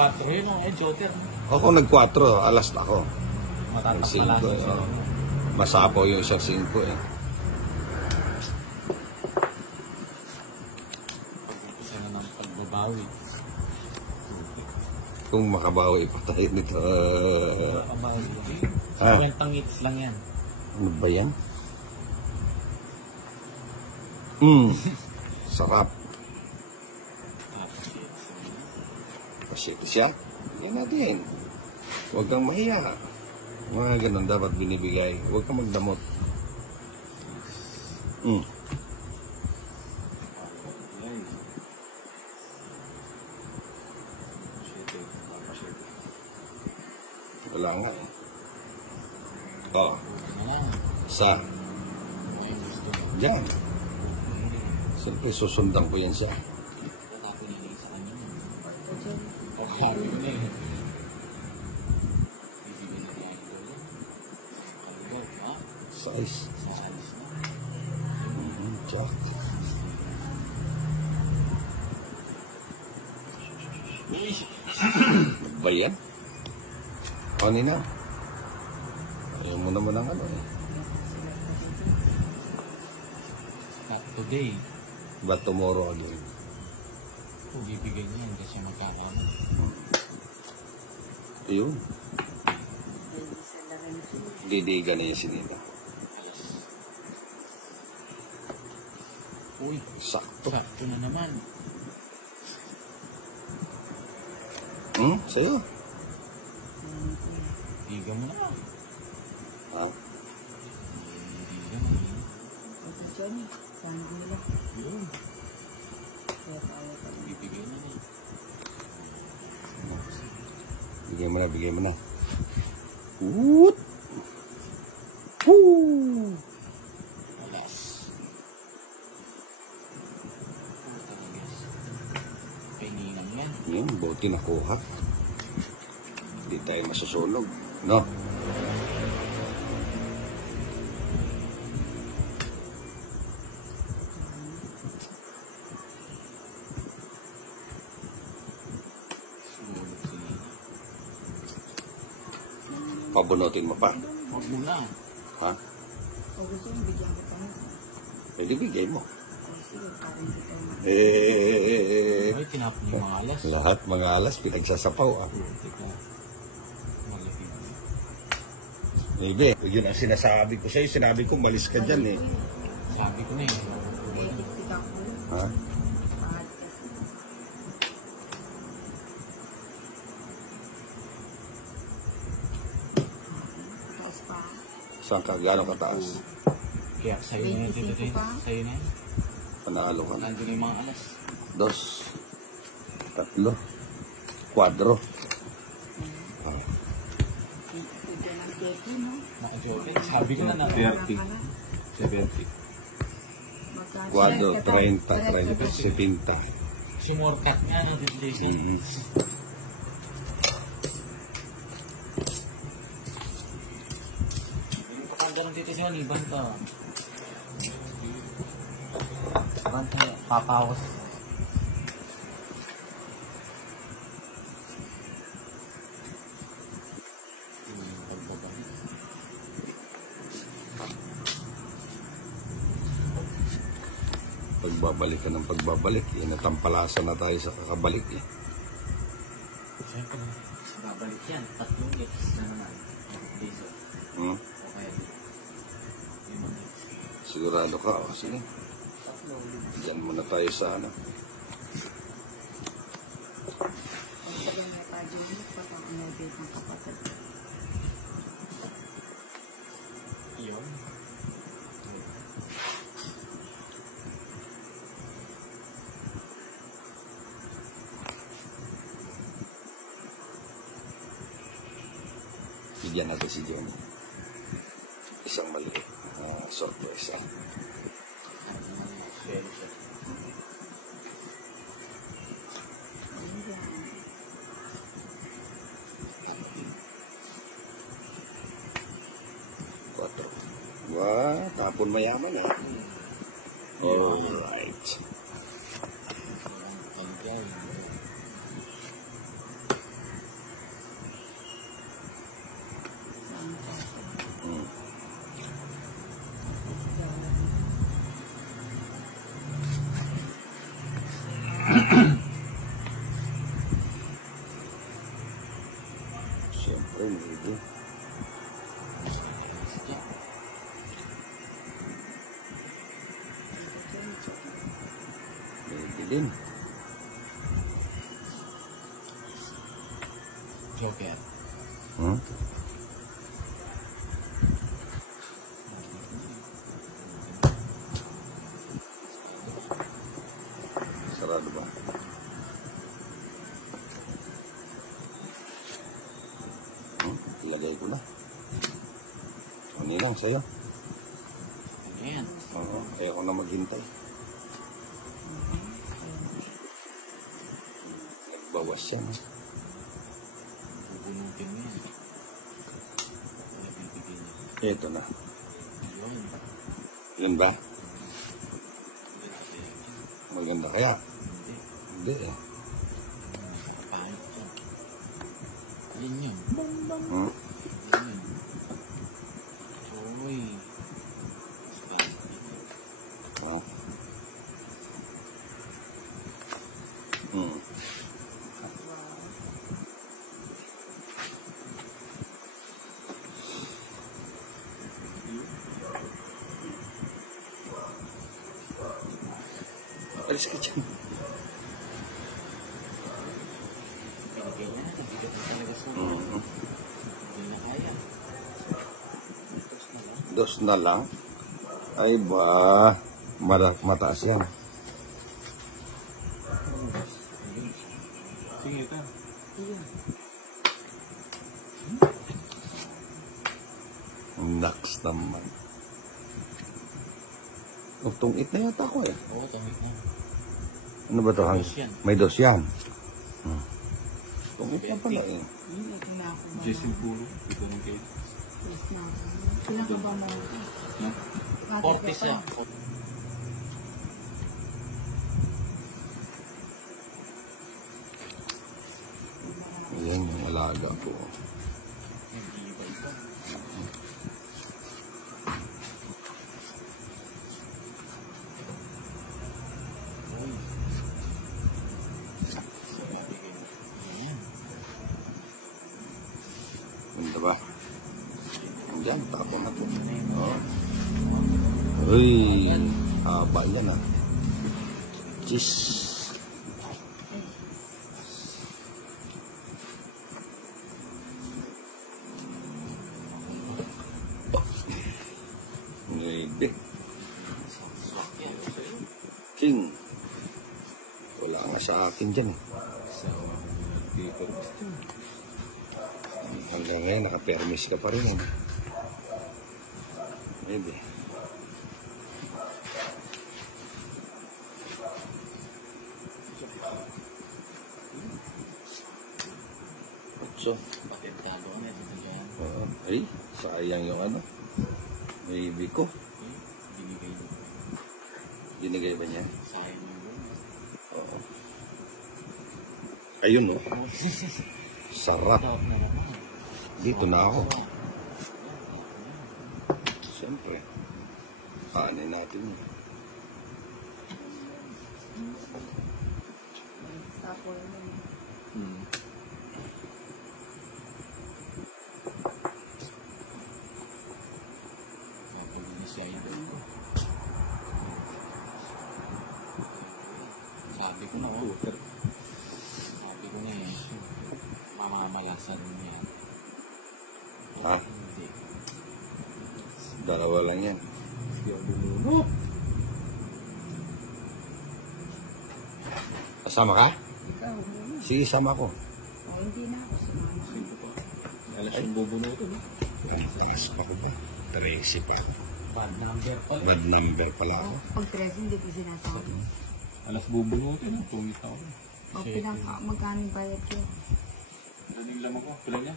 4 yun, Joker. Ako nag-4, alas na ako. Matatakala siya. Masapaw yung isang 5 eh. Gusto na ng pagbabawi. Kung makabawi pa tayo nito. Pagbabawi. Kwentang hits lang yan. Ano ba yan? Sarap. Pasito siya. Yan natin. Huwag kang mahiya. Mga ganun dapat binibigay. Huwag kang magdamot. Wala nga eh. Oh. Sa. Diyan. Siyempre susundan ko yan siya. Size. Jack. Ba yan? Ano na? Ayaw mo naman ang ano eh. Not today. But tomorrow again. Kung bibigay niya, hindi siya magkakaroon. Ayun. Didiga na yung sinila. Uy, sakto. Sakto na naman. Sa'yo? Diga mo na. Ha? Diga mo na. Yun. Bibigay na niya. Bigay mo na. Woot! Woo! Alas. Peninang yan. Yan, buti nakuha. Hindi tayo masusunog. No? Pabunutin mo pa. Huwag mo na. Ha? O gusto mo, bigyan ko pa. Pwede bigay mo. Ay, tinapon yung mga alas. Lahat mga alas pinagsasapaw. Malapit. Maybe, yun ang sinasabi ko sa'yo. Sinabi ko, malis ka dyan eh. Sabi ko na eh. Ha? Saan ka? Gano'ng kataas? Kaya sa'yo na yun dito din. Sa'yo na yun. Panalo ka na. Nandun yung mga alas. 2, 3, 4. Naka-joke. Sabi ko na na 30. 70. 4, 30, 30, 70. Si Morcat nga nandun din. Ganun dito siya, liban to. Banta, papawas. Pagbabalik ka ng pagbabalik, natampalasan na tayo sa kakabalik eh. Siyempre, babalik yan. 3 hits na naman. Okay. Sigurado ka, o sige. Diyan muna tayo sa ano. Iyon. Bigyan natin si Jenny. Isang maliit. Surprise ah. Wah, tapon mayaman ah. Alright. Ay, hindi. Hindi din. Joker. Hmm? Sarado ba? Ilagay ko na. Ano lang sa'yo? Ayan. Oo, ayoko na maghintay. Nagbawas yan. Bubunutin mo yan. Nabibigay niya. Ito na. Yun. Yun ba? Maganda kaya? Hindi. Hindi eh. Pangit ko. Yun yun. Hmm? Yun yun. Uy. Wow. Hmm. Alis ka dyan. Pinigay na. Nabigat na talaga sa Mm-hmm. Hindi na kaya. Tapos na lang. Dos na lang. Ay ba, mataas yan. Sige ka. Iyan. Next naman. Oh, tungit na yata ako eh. Oo, tamik na. Ano ba ito? Dos yan. May dos yan. Hmm. Tungit na pala eh. Yun, ito na ako. Jason Puro. Ito ng kayo. Yes na ako. Pinakaba mo ako. No? Bakit 40 ka siya. pa? Ayan yung alaga ko. Nag-iibay pa. Uy. Sabi kayo. Ayan. Ganda ba? Diyan, tapo na to. Oh. Uy, haba yan ah. Cheese. Hindi. Sakyan. King. Wala nga sa akin dyan eh. So, paper gusto. Hanggang ngayon, naka-permis ka pa rin eh. Maybe. So, Patentado ka na. Ayan. ay, sayang yung ano. Maybe ko. Binigay mo. Binigay ba niya? Sayang yung gano'n. Oo. Ayun no. Sarap. Dapat na naman. Dito na ako. Siyempre. Kanin natin yun. Sapo yun. Hmm. Papagunin siya idol ko. Sabi ko na oh. Sabi ko na eh. Mamamalasan mo yan. Ha? Hindi. Dalawa lang yan. Kasama ka? Ikaw, muna. Sige, sama ko. O, hindi na ako sumama. Alas yung bubunuto no? Ang taas pa ko pa. 13 pa ako. Bad number pala. Bad number pala ako. Pag 13, hindi ko sinasabi. Alas bubunuto no? Tumita ako. O, magkano bayad yun? Ano yung lamang ko? Pila niya?